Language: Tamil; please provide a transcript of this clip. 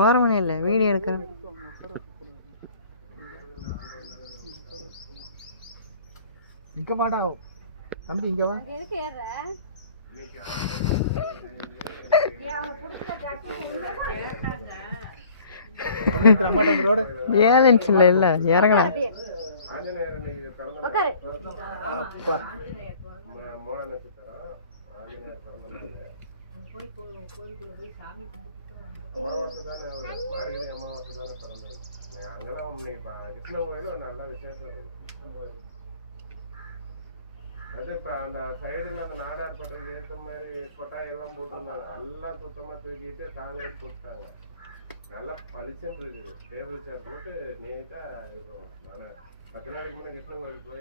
ஓரமணி இல்லை வீடியோ எடுக்கிறேன். இங்க மாடா தம்பி இங்க வா. பேலன்ஸ் இல்ல இறங்கடா. அது இப்போ அந்த சைடுல அந்த நாடார் பண்றதுக்கு ஏற்ற மாதிரி கொட்டாயெல்லாம் போட்டுருந்தாங்க. எல்லாம் சுத்தமா தூக்கிட்டு காங்கிரஸ் போட்டாங்க. நல்லா பளிச்சுன்னு இருக்குது. டேபிள் சேர் போட்டு நீட்டா இருக்கும். நான் 10 நாளைக்கு முன்னே கிருஷ்ணன் கோயிலுக்கு போய்